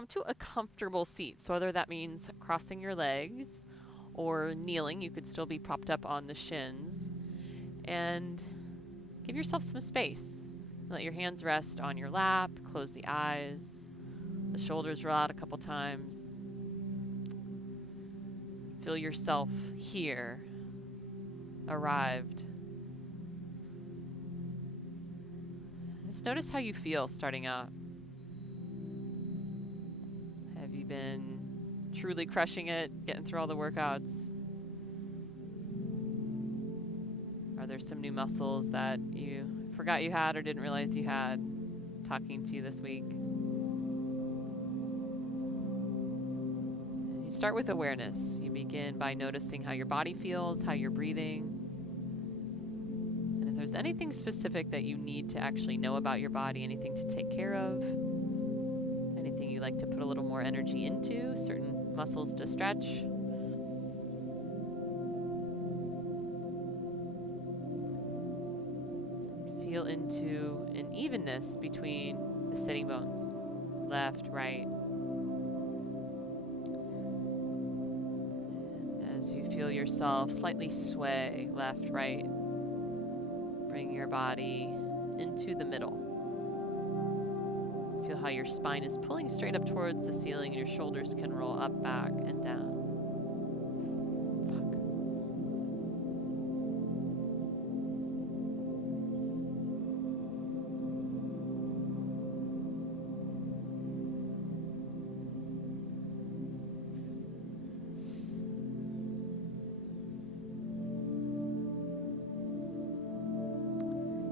come to a comfortable seat. So whether that means crossing your legs or kneeling, you could still be propped up on the shins. And give yourself some space. Let your hands rest on your lap, close the eyes, the shoulders roll out a couple times. Feel yourself here, arrived. Just notice how you feel starting out. Have you been truly crushing it, getting through all the workouts? Are there some new muscles that you forgot you had or didn't realize you had talking to you this week? And you start with awareness. You begin by noticing how your body feels, how you're breathing. And if there's anything specific that you need to actually know about your body, anything to take care of, anything you like to put a little more energy into, certain muscles to stretch. Feel into an evenness between the sitting bones, left, right. And as you feel yourself slightly sway left, right, bring your body into the middle. Feel how your spine is pulling straight up towards the ceiling and your shoulders can roll up, back, and down.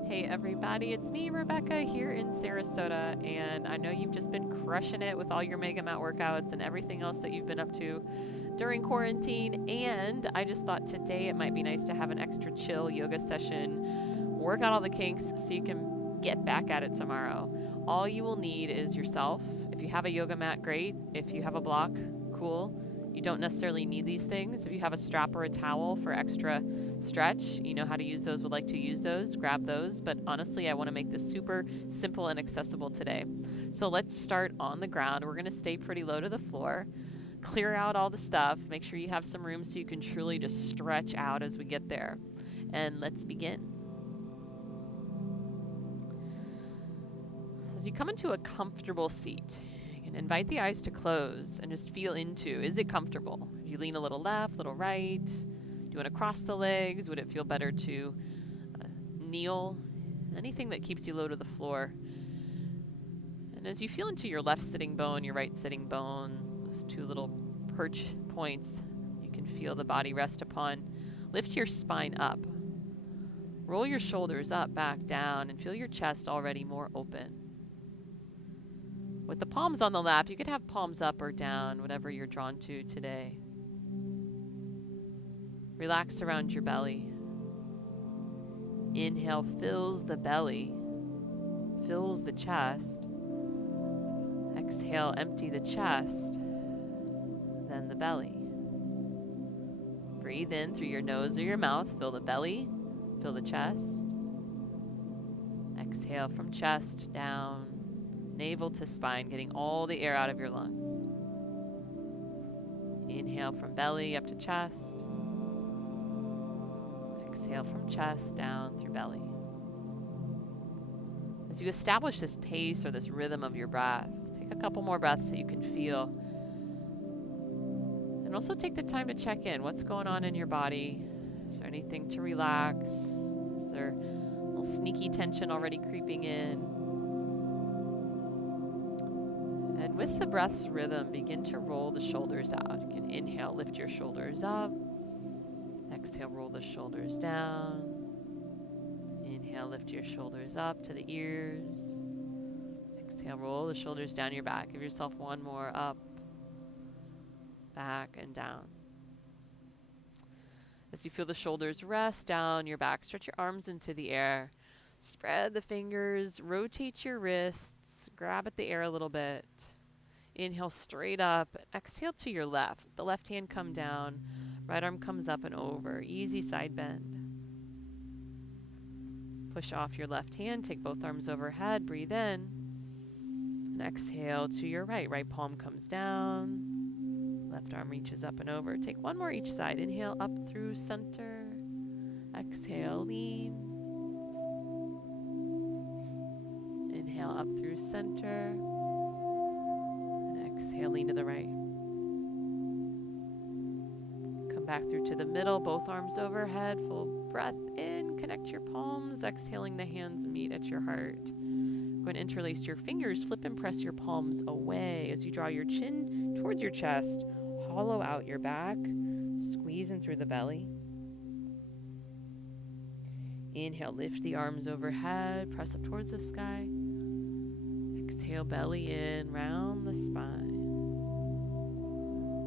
Hey everybody, it's me, Rebecca, here in Sarasota, and I know you've just been crushing it with all your Mega Mat workouts and everything else that you've been up to during quarantine, and I just thought today it might be nice to have an extra chill yoga session, work out all the kinks so you can get back at it tomorrow. All you will need is yourself. If you have a yoga mat, great. If you have a block, cool. You don't necessarily need these things. If you have a strap or a towel for extra stretch, you know how to use those, would like to use those, grab those. But honestly, I want to make this super simple and accessible today. So let's start on the ground. We're going to stay pretty low to the floor. Clear out all the stuff. Make sure you have some room so you can truly just stretch out as we get there. And let's begin. As you come into a comfortable seat, you can invite the eyes to close and just feel into, is it comfortable? You lean a little left, little right. Do you want to cross the legs? Would it feel better to kneel? Anything that keeps you low to the floor. And as you feel into your left sitting bone, your right sitting bone, those two little perch points you can feel the body rest upon, lift your spine up. Roll your shoulders up, back, down, and feel your chest already more open. With the palms on the lap, you could have palms up or down, whatever you're drawn to today. Relax around your belly. Inhale fills the belly, fills the chest. Exhale, empty the chest, then the belly. Breathe in through your nose or your mouth, fill the belly, fill the chest. Exhale from chest down, navel to spine, getting all the air out of your lungs. Inhale from belly up to chest. Exhale from chest down through belly. As you establish this pace or this rhythm of your breath, take a couple more breaths so you can feel. And also take the time to check in. What's going on in your body? Is there anything to relax? Is there a little sneaky tension already creeping in? And with the breath's rhythm, begin to roll the shoulders out. You can inhale, lift your shoulders up. Exhale, roll the shoulders down. Inhale, lift your shoulders up to the ears. Exhale, roll the shoulders down your back. Give yourself one more up, back, and down. As you feel the shoulders rest down your back, stretch your arms into the air. Spread the fingers, rotate your wrists, grab at the air a little bit. Inhale straight up, exhale to your left. The left hand come down, right arm comes up and over. Easy side bend. Push off your left hand, take both arms overhead, breathe in. And exhale to your right. Right palm comes down. Left arm reaches up and over. Take one more each side. Inhale up through center. Exhale, lean. Inhale up through center. And exhale, lean to the right. Come back through to the middle, both arms overhead. Full breath in. Connect your palms. Exhaling, the hands meet at your heart. Go and interlace your fingers. Flip and press your palms away as you draw your chin towards your chest. Hollow out your back. Squeeze in through the belly. Inhale, lift the arms overhead. Press up towards the sky. Exhale, belly in, round the spine.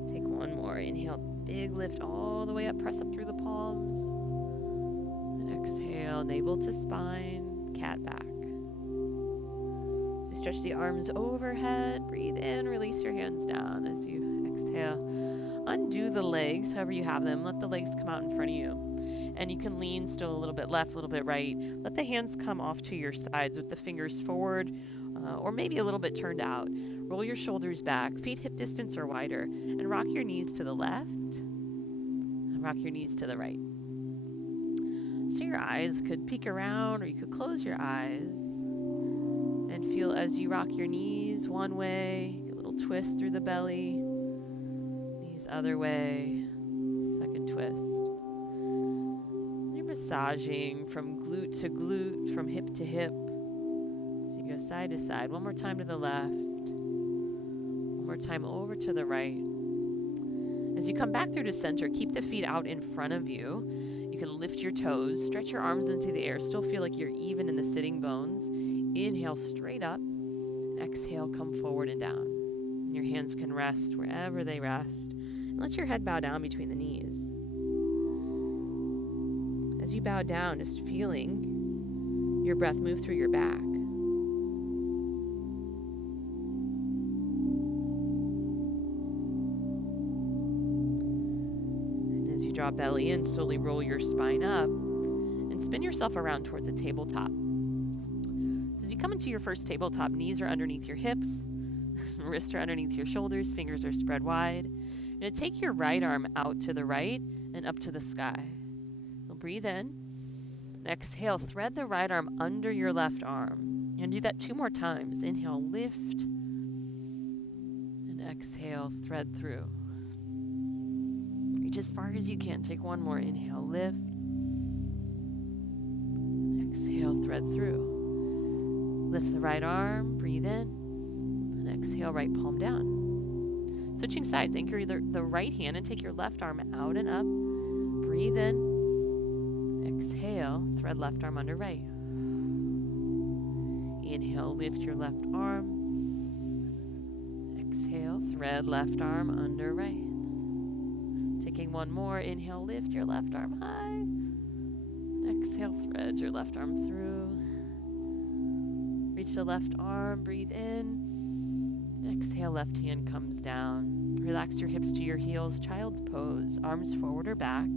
Take one more. Inhale, big lift all the way up. Press up through the palms. And exhale, navel to spine, cat back. So stretch the arms overhead. Breathe in, release your hands down as you exhale. Undo the legs, however you have them. Let the legs come out in front of you. And you can lean still a little bit left, a little bit right. Let the hands come off to your sides with the fingers forward or maybe a little bit turned out. Roll your shoulders back, feet hip distance or wider, and rock your knees to the left and rock your knees to the right. So your eyes could peek around or you could close your eyes and feel as you rock your knees one way, a little twist through the belly, knees other way, second twist. Massaging from glute to glute, from hip to hip. So you go side to side. One more time to the left. One more time over to the right. As you come back through to center, keep the feet out in front of you. You can lift your toes, stretch your arms into the air. Still feel like you're even in the sitting bones. Inhale straight up. Exhale, come forward and down. And your hands can rest wherever they rest. And let your head bow down between the knees. As you bow down, just feeling your breath move through your back. And as you draw belly in, slowly roll your spine up and spin yourself around towards a tabletop. So as you come into your first tabletop, knees are underneath your hips, wrists are underneath your shoulders, fingers are spread wide. You're going to take your right arm out to the right and up to the sky. Breathe in. And exhale, thread the right arm under your left arm. You're going to do that 2 more times. Inhale, lift. And exhale, thread through. Reach as far as you can. Take one more. Inhale, lift. Exhale, thread through. Lift the right arm. Breathe in. And exhale, right palm down. Switching sides. Anchor either the right hand and take your left arm out and up. Breathe in. Exhale, thread left arm under right. Inhale, lift your left arm. Exhale, thread left arm under right. Taking one more. Inhale, lift your left arm high. Exhale, thread your left arm through. Reach the left arm, breathe in. Exhale, left hand comes down. Relax your hips to your heels, child's pose, arms forward or back.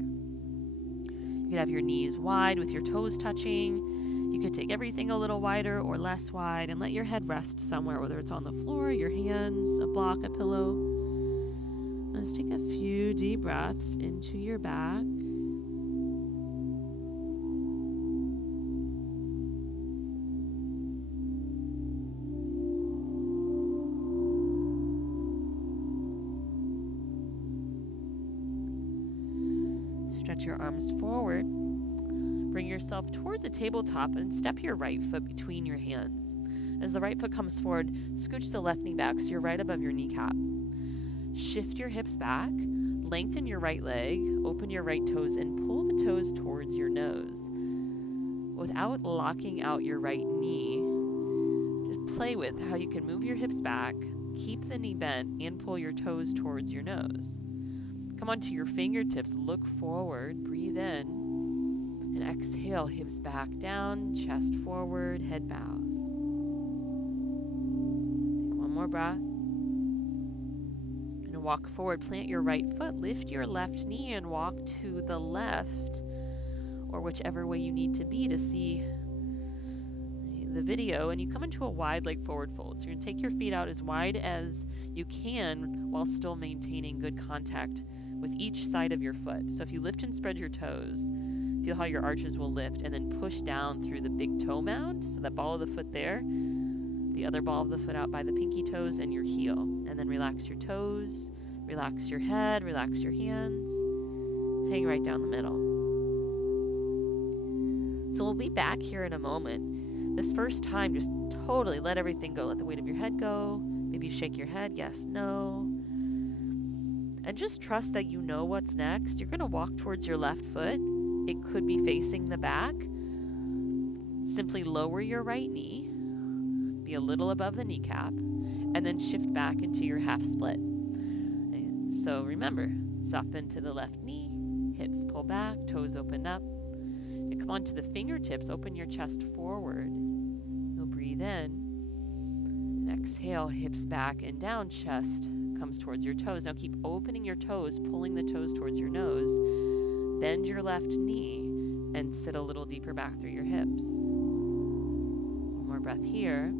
You could have your knees wide with your toes touching. You could take everything a little wider or less wide and let your head rest somewhere, whether it's on the floor, your hands, a block, a pillow. Let's take a few deep breaths into your back. Stretch your arms forward. Bring yourself towards the tabletop and step your right foot between your hands. As the right foot comes forward, scooch the left knee back so you're right above your kneecap. Shift your hips back, lengthen your right leg, open your right toes, and pull the toes towards your nose. Without locking out your right knee, just play with how you can move your hips back, keep the knee bent, and pull your toes towards your nose. Come onto your fingertips, look forward, breathe in, and exhale, hips back down, chest forward, head bows. Take one more breath. And walk forward, plant your right foot, lift your left knee, and walk to the left, or whichever way you need to be to see the video and you come into a wide leg forward fold. So you're going to take your feet out as wide as you can while still maintaining good contact with each side of your foot. So if you lift and spread your toes, feel how your arches will lift, and then push down through the big toe mound, so that ball of the foot there, the other ball of the foot out by the pinky toes and your heel. And then relax your toes, relax your head, relax your hands, hang right down the middle. So we'll be back here in a moment. This first time, just totally let everything go. Let the weight of your head go. Maybe you shake your head, yes, no. And just trust that you know what's next. You're going to walk towards your left foot. It could be facing the back. Simply lower your right knee, be a little above the kneecap, and then shift back into your half split. And so remember, soft bend to the left knee, hips pull back, toes open up. And come onto the fingertips, open your chest forward. You'll breathe in, and exhale, hips back and down, chest comes towards your toes. Now keep opening your toes, pulling the toes towards your nose. Bend your left knee and sit a little deeper back through your hips. One more breath here.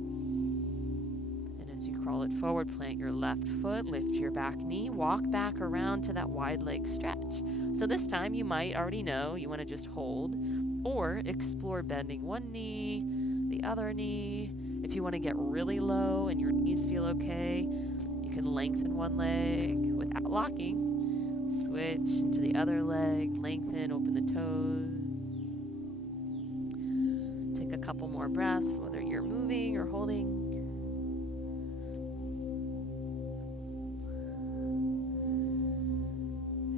And as you crawl it forward, plant your left foot, lift your back knee, walk back around to that wide leg stretch. So this time you might already know you want to just hold or explore bending one knee, the other knee. If you want to get really low and your knees feel okay, you can lengthen one leg without locking. Switch into the other leg, lengthen, open the toes. Take a couple more breaths, whether you're moving or holding.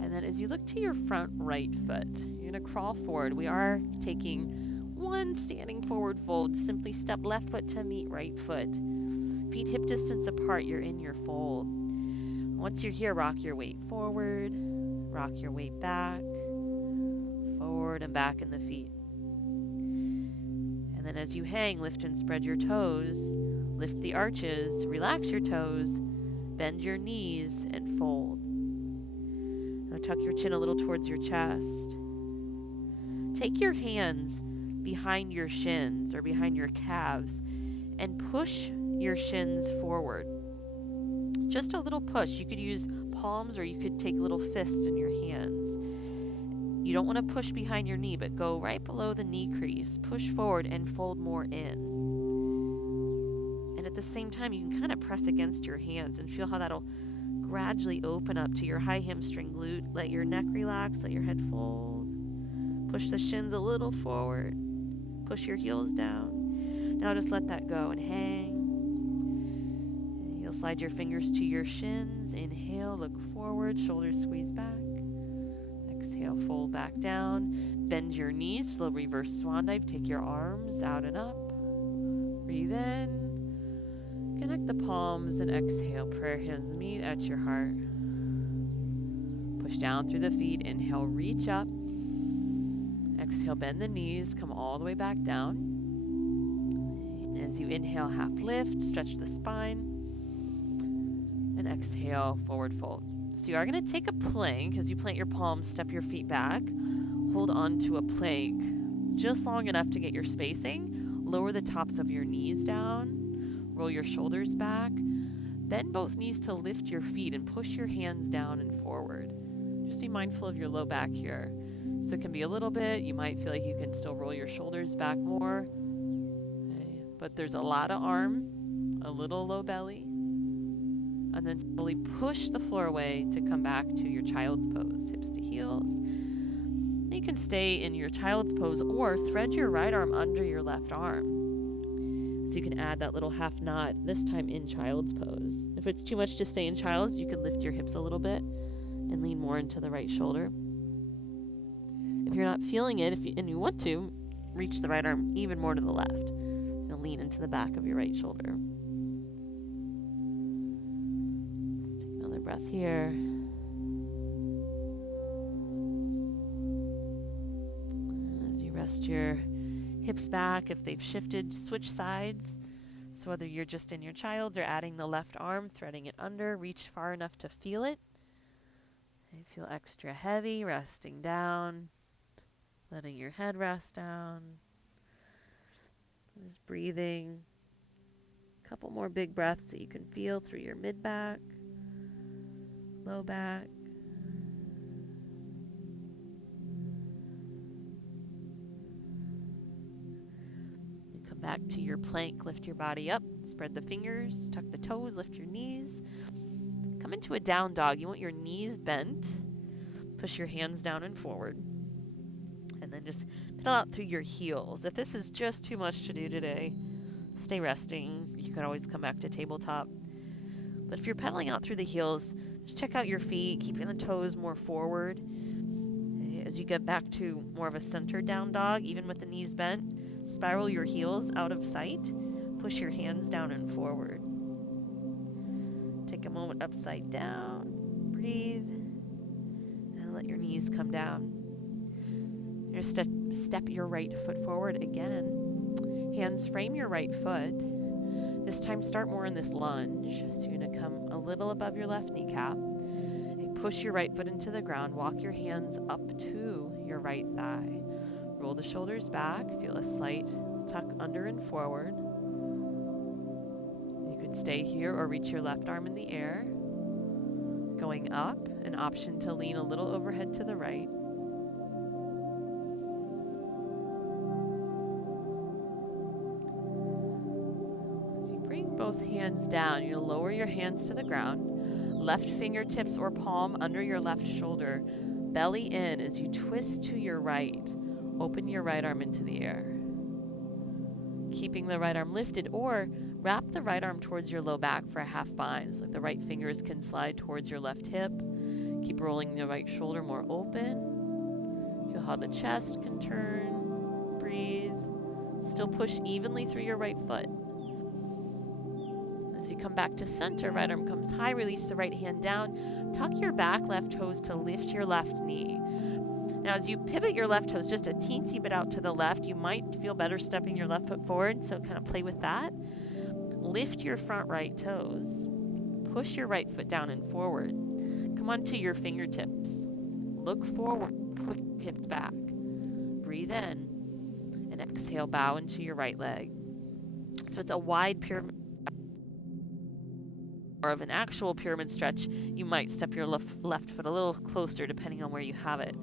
And then as you look to your front right foot, you're going to crawl forward. We are taking one standing forward fold. Simply step left foot to meet right foot. Feet hip distance apart, you're in your fold. Once you're here, rock your weight forward, rock your weight back, forward and back in the feet. And then as you hang, lift and spread your toes, lift the arches, relax your toes, bend your knees, and fold. Now tuck your chin a little towards your chest. Take your hands behind your shins or behind your calves and push your shins forward. Just a little push. You could use palms or you could take little fists in your hands. You don't want to push behind your knee, but go right below the knee crease. Push forward and fold more in. And at the same time, you can kind of press against your hands and feel how that'll gradually open up to your high hamstring glute. Let your neck relax, let your head fold. Push the shins a little forward. Push your heels down. Now just let that go and hang. You'll slide your fingers to your shins. Inhale, look forward, shoulders squeeze back. Exhale, fold back down. Bend your knees, slow reverse swan dive. Take your arms out and up. Breathe in. Connect the palms and exhale. Prayer hands meet at your heart. Push down through the feet. Inhale, reach up. Exhale, bend the knees. Come all the way back down. And as you inhale, half lift, stretch the spine. And exhale, forward fold. So you are going to take a plank. As you plant your palms, step your feet back. Hold on to a plank just long enough to get your spacing. Lower the tops of your knees down. Roll your shoulders back. Bend both knees to lift your feet and push your hands down and forward. Just be mindful of your low back here. So it can be a little bit. You might feel like you can still roll your shoulders back more. Okay. But there's a lot of arm, a little low belly. And then slowly push the floor away to come back to your child's pose, hips to heels. You can stay in your child's pose or thread your right arm under your left arm. So you can add that little half knot, this time in child's pose. If it's too much to stay in child's, you can lift your hips a little bit and lean more into the right shoulder. If you're not feeling it, and you want to, reach the right arm even more to the left. So lean into the back of your right shoulder. Breath here. And as you rest your hips back, if they've shifted, switch sides. So whether you're just in your child's or adding the left arm, threading it under, reach far enough to feel it. And feel extra heavy, resting down, letting your head rest down. Just breathing. A couple more big breaths that you can feel through your mid-back, low back. You come back to your plank, lift your body up, spread the fingers, tuck the toes, lift your knees. Come into a down dog. You want your knees bent. Push your hands down and forward. And then just pedal out through your heels. If this is just too much to do today, stay resting. You can always come back to tabletop. But if you're pedaling out through the heels, just check out your feet, keeping the toes more forward. Okay, as you get back to more of a centered down dog, even with the knees bent, spiral your heels out of sight. Push your hands down and forward. Take a moment upside down. Breathe. And let your knees come down. You're step your right foot forward again. Hands frame your right foot. This time start more in this lunge. So you're going to come a little above your left kneecap. And push your right foot into the ground. Walk your hands up to your right thigh. Roll the shoulders back. Feel a slight tuck under and forward. You could stay here or reach your left arm in the air. Going up, an option to lean a little overhead to the right. As you bring both hands down, you're going to lower your hands to the ground. Left fingertips or palm under your left shoulder. Belly in as you twist to your right. Open your right arm into the air. Keeping the right arm lifted, or wrap the right arm towards your low back for a half bind. So like the right fingers can slide towards your left hip. Keep rolling the right shoulder more open. Feel how the chest can turn. Breathe. Still push evenly through your right foot. As you come back to center, right arm comes high. Release the right hand down. Tuck your back left toes to lift your left knee. Now, as you pivot your left toes just a teensy bit out to the left, you might feel better stepping your left foot forward, so kind of play with that. Lift your front right toes. Push your right foot down and forward. Come onto your fingertips. Look forward. Push your hips back. Breathe in. And exhale, bow into your right leg. So it's a wide pyramid. Or of an actual pyramid stretch, you might step your left foot a little closer depending on where you have it.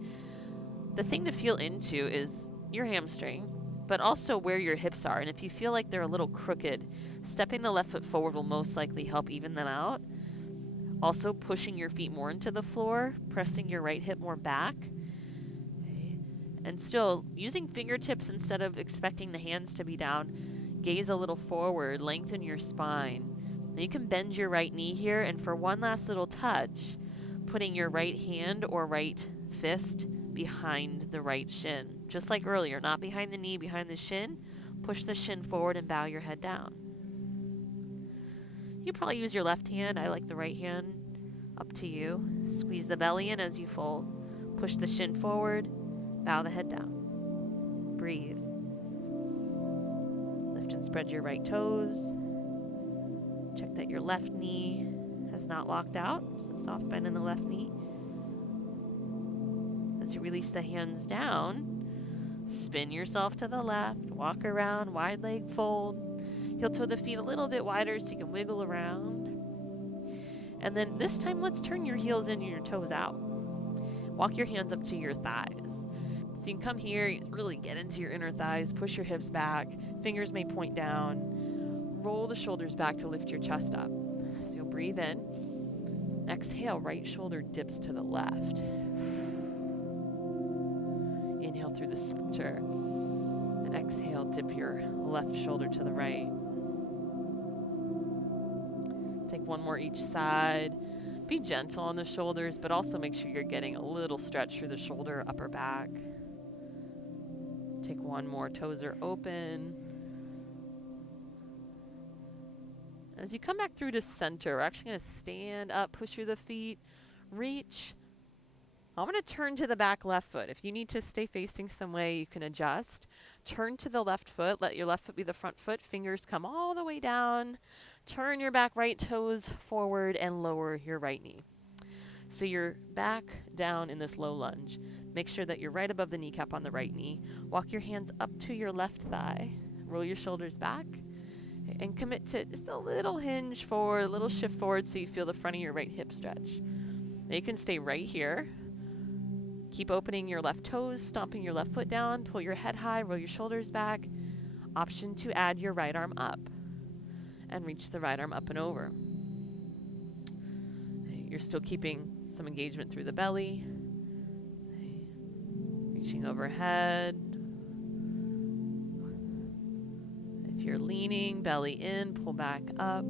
The thing to feel into is your hamstring, but also where your hips are. And if you feel like they're a little crooked, stepping the left foot forward will most likely help even them out. Also pushing your feet more into the floor, pressing your right hip more back. Okay. And still using fingertips instead of expecting the hands to be down. Gaze a little forward, lengthen your spine. Now you can bend your right knee here, and for one last little touch, putting your right hand or right fist behind the right shin. Just like earlier, not behind the knee, behind the shin. Push the shin forward and bow your head down. You probably use your left hand. I like the right hand. Up to you. Squeeze the belly in as you fold. Push the shin forward. Bow the head down. Breathe. Lift and spread your right toes. Check that your left knee has not locked out. Just a soft bend in the left knee. As you release the hands down, spin yourself to the left, walk around, wide leg fold. Heel toe the feet a little bit wider so you can wiggle around. And then this time, let's turn your heels in and your toes out. Walk your hands up to your thighs. So you can come here, really get into your inner thighs, push your hips back, fingers may point down, roll the shoulders back to lift your chest up. So you'll breathe in. Exhale, right shoulder dips to the left. Inhale through the center. And exhale, dip your left shoulder to the right. Take one more each side. Be gentle on the shoulders, but also make sure you're getting a little stretch through the shoulder, upper back. Take one more, toes are open. As you come back through to center, we're actually going to stand up, push through the feet, reach. I'm going to turn to the back left foot. If you need to stay facing some way, you can adjust. Turn to the left foot. Let your left foot be the front foot. Fingers come all the way down. Turn your back right toes forward and lower your right knee. So you're back down in this low lunge. Make sure that you're right above the kneecap on the right knee. Walk your hands up to your left thigh. Roll your shoulders back and commit to just a little hinge forward, a little shift forward so you feel the front of your right hip stretch. Now you can stay right here. Keep opening your left toes, stomping your left foot down, pull your head high, roll your shoulders back. Option to add your right arm up and reach the right arm up and over. You're still keeping some engagement through the belly. Reaching overhead. If you're leaning, belly in, pull back up.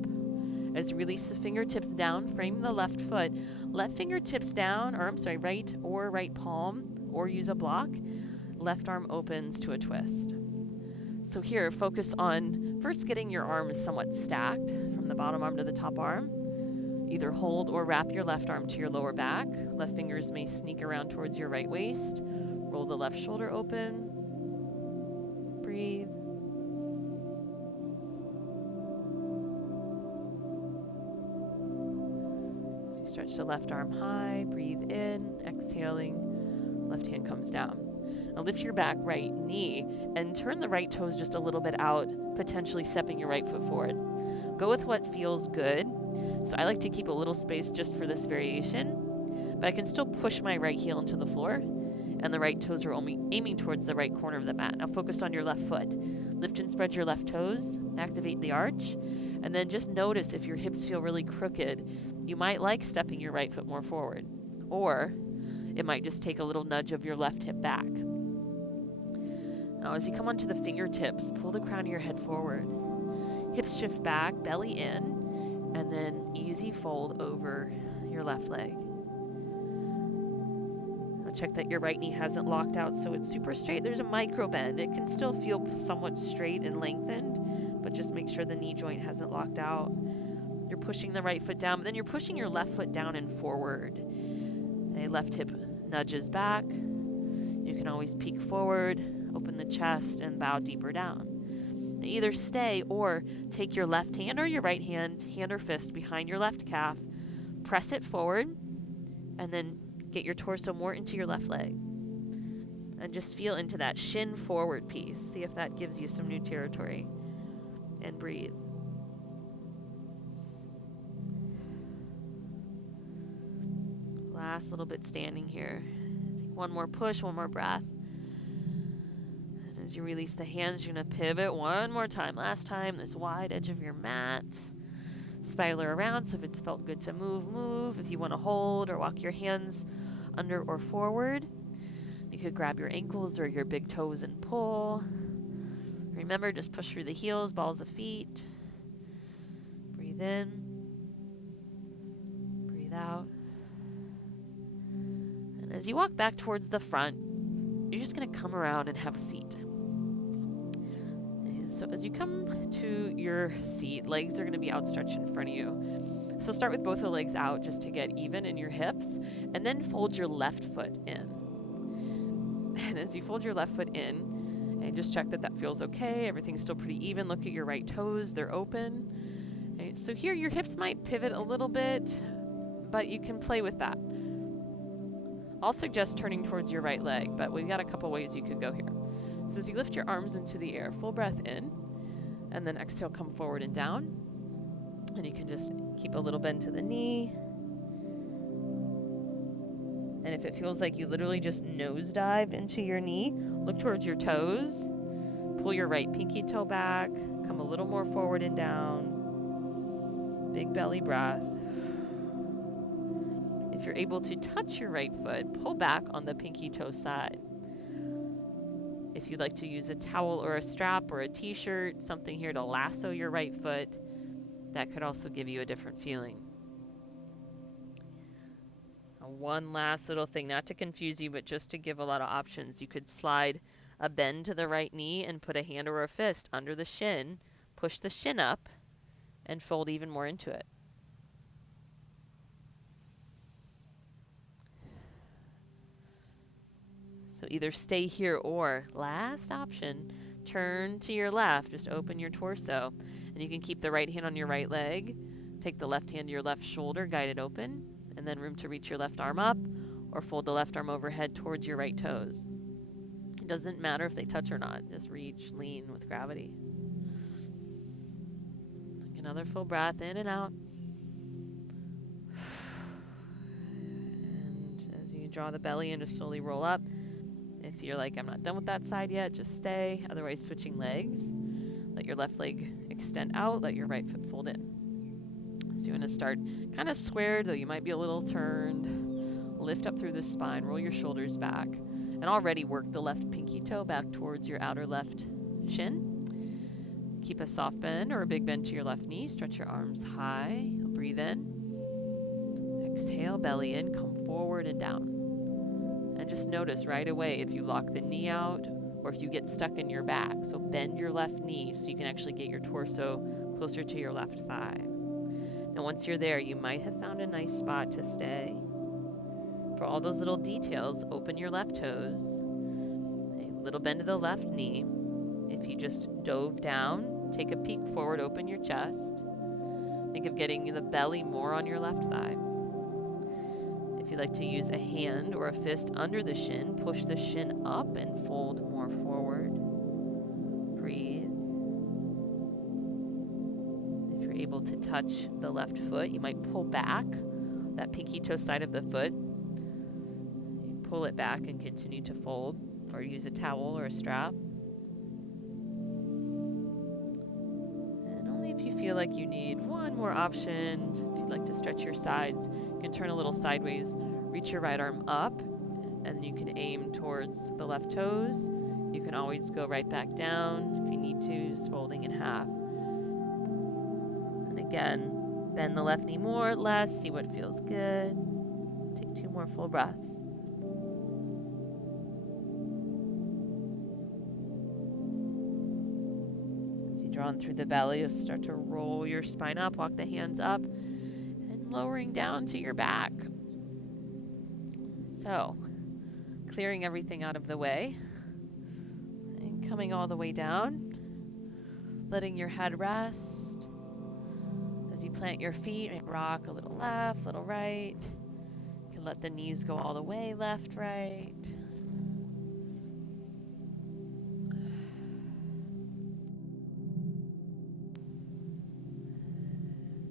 As you release the fingertips down, frame the left foot. Left fingertips down, right palm, or use a block. Left arm opens to a twist. So here, focus on first getting your arms somewhat stacked from the bottom arm to the top arm. Either hold or wrap your left arm to your lower back. Left fingers may sneak around towards your right waist. Roll the left shoulder open. Breathe. As you stretch the left arm high, breathe in, exhaling, left hand comes down. Now lift your back right knee and turn the right toes just a little bit out, potentially stepping your right foot forward. Go with what feels good. So I like to keep a little space just for this variation, but I can still push my right heel into the floor, and the right toes are only aiming towards the right corner of the mat. Now focus on your left foot. Lift and spread your left toes, activate the arch, and then just notice if your hips feel really crooked, you might like stepping your right foot more forward, or it might just take a little nudge of your left hip back. Now as you come onto the fingertips, pull the crown of your head forward. Hips shift back, belly in, and then easy fold over your left leg. Now check that your right knee hasn't locked out so it's super straight. There's a micro bend. It can still feel somewhat straight and lengthened, but just make sure the knee joint hasn't locked out. You're pushing the right foot down, but then you're pushing your left foot down and forward. A left hip nudges back. You can always peek forward, open the chest, and bow deeper down. Either stay or take your left hand or your right hand or fist behind your left calf, press it forward, and then get your torso more into your left leg. And just feel into that shin forward piece. See if that gives you some new territory. And breathe. Last little bit standing here. Take one more push, one more breath. As you release the hands, you're going to pivot one more time. Last time, this wide edge of your mat. Spiral around, so if it's felt good to move, move. If you want to hold or walk your hands under or forward, you could grab your ankles or your big toes and pull. Remember, just push through the heels, balls of feet. Breathe in. Breathe out. And as you walk back towards the front, you're just going to come around and have a seat. So as you come to your seat, legs are going to be outstretched in front of you. So start with both the legs out just to get even in your hips, and then fold your left foot in. And as you fold your left foot in, and just check that that feels okay, everything's still pretty even. Look at your right toes, they're open. Okay, so here your hips might pivot a little bit, but you can play with that. I'll suggest turning towards your right leg, but we've got a couple ways you could go here. So as you lift your arms into the air, full breath in, and then exhale, come forward and down. And you can just keep a little bend to the knee. And if it feels like you literally just nosedive into your knee, look towards your toes. Pull your right pinky toe back. Come a little more forward and down. Big belly breath. If you're able to touch your right foot, pull back on the pinky toe side. If you'd like to use a towel or a strap or a t-shirt, something here to lasso your right foot, that could also give you a different feeling. One last little thing, not to confuse you, but just to give a lot of options. You could slide a bend to the right knee and put a hand or a fist under the shin, push the shin up, and fold even more into it. So either stay here or, last option, turn to your left. Just open your torso. And you can keep the right hand on your right leg. Take the left hand to your left shoulder, guide it open. And then room to reach your left arm up or fold the left arm overhead towards your right toes. It doesn't matter if they touch or not. Just reach, lean with gravity. Take another full breath in and out. And as you draw the belly in, just slowly roll up. If you're like, I'm not done with that side yet, just stay. Otherwise, switching legs. Let your left leg extend out. Let your right foot fold in. So you want to start kind of squared, though you might be a little turned. Lift up through the spine. Roll your shoulders back. And already work the left pinky toe back towards your outer left shin. Keep a soft bend or a big bend to your left knee. Stretch your arms high. Breathe in. Exhale, belly in. Come forward and down. And just notice right away if you lock the knee out or if you get stuck in your back. So bend your left knee so you can actually get your torso closer to your left thigh. Now once you're there, you might have found a nice spot to stay. For all those little details, open your left toes. A little bend to the left knee. If you just dove down, take a peek forward, open your chest. Think of getting the belly more on your left thigh. If you'd like to use a hand or a fist under the shin, push the shin up and fold more forward. Breathe. If you're able to touch the left foot, you might pull back that pinky toe side of the foot. Pull it back and continue to fold, or use a towel or a strap. And only if you feel like you need one more option. If you'd like to stretch your sides, you can turn a little sideways, reach your right arm up, and then you can aim towards the left toes. You can always go right back down if you need to, just folding in half. And again, bend the left knee more, less, see what feels good. Take 2 more full breaths. Drawn through the belly, you'll start to roll your spine up, walk the hands up, and lowering down to your back. So, clearing everything out of the way, and coming all the way down, letting your head rest. As you plant your feet, rock a little left, little right. You can let the knees go all the way, left, right.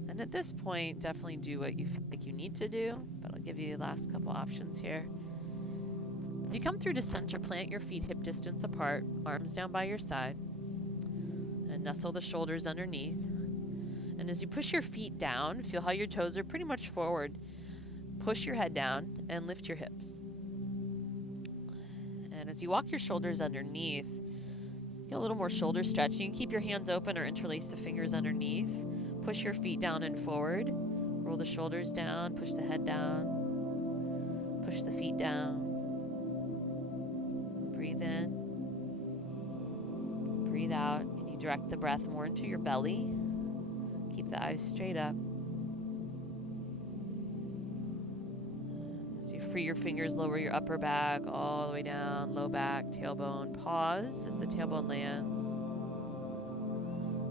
And at this point, definitely do what you feel like you need to do, but I'll give you the last couple options here. As you come through to center, plant your feet hip distance apart, arms down by your side, and nestle the shoulders underneath. And as you push your feet down, feel how your toes are pretty much forward. Push your head down and lift your hips. And as you walk your shoulders underneath, get a little more shoulder stretch. You can keep your hands open or interlace the fingers underneath. Push your feet down and forward. Roll the shoulders down. Push the head down. Push the feet down. Breathe in. Breathe out. Can you direct the breath more into your belly? Keep the eyes straight up. As you free your fingers, lower your upper back all the way down. Low back, tailbone. Pause as the tailbone lands.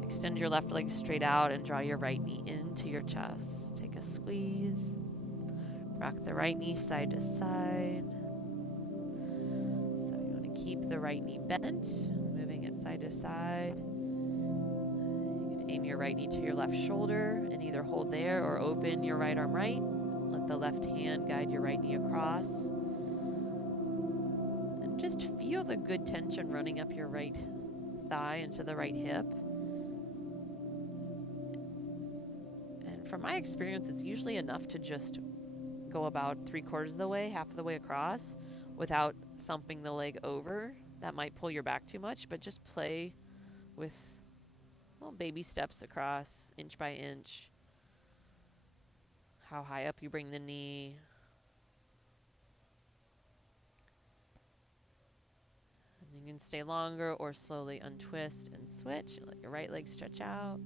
Extend your left leg straight out and draw your right knee into your chest. Take a squeeze. Rock the right knee side to side. So you want to keep the right knee bent, moving it side to side. You can aim your right knee to your left shoulder and either hold there or open your right arm right. Let the left hand guide your right knee across. And just feel the good tension running up your right thigh into the right hip. From my experience, it's usually enough to just go about 3/4 of the way, half of the way across, without thumping the leg over. That might pull your back too much, but just play with little baby steps across, inch by inch. How high up you bring the knee. And you can stay longer or slowly untwist and switch. Let your right leg stretch out.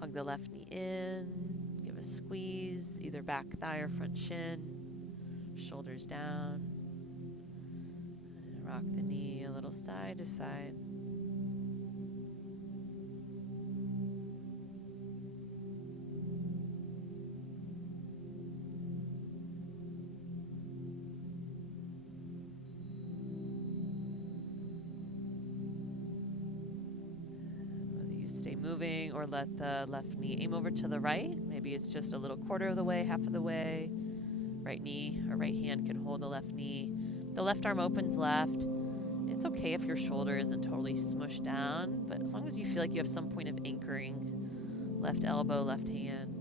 Hug the left knee in. Give a squeeze, either back thigh or front shin. Shoulders down. And rock the knee a little side to side. stay moving, or let the left knee aim over to the right. Maybe it's just a little quarter of the way, half of the way. Right knee or right hand can hold the left knee. The left arm opens left. It's okay if your shoulder isn't totally smushed down, but as long as you feel like you have some point of anchoring, left elbow, left hand,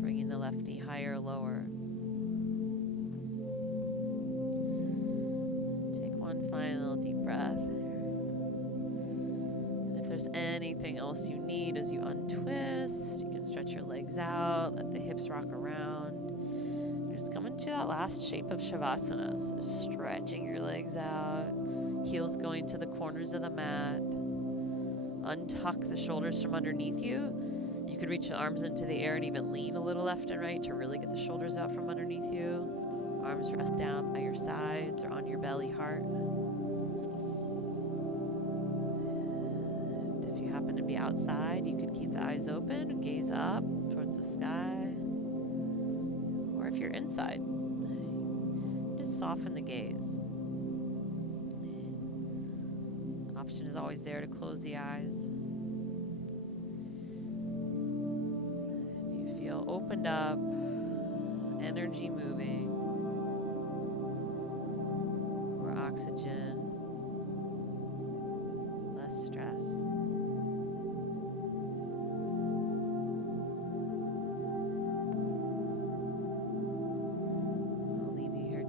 bringing the left knee higher or lower. Take one final deep breath. And if there's anything else you need as you untwist, you can stretch your legs out, let the hips rock around. Just come into that last shape of Shavasana. So just stretching your legs out, heels going to the corners of the mat. Untuck the shoulders from underneath you. You could reach the arms into the air and even lean a little left and right to really get the shoulders out from underneath you. Arms rest down by your sides or on your belly, heart. And if you happen to be outside, you could keep the eyes open, gaze up towards the sky. Or if you're inside, just soften the gaze. The option is always there to close the eyes. And you feel opened up, energy moving, more oxygen, less stress.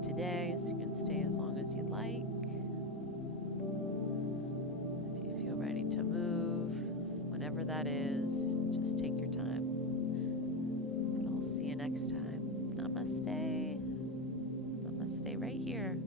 Today, so you can stay as long as you'd like. If you feel ready to move, whenever that is, just take your time. But I'll see you next time. Namaste. Namaste right here.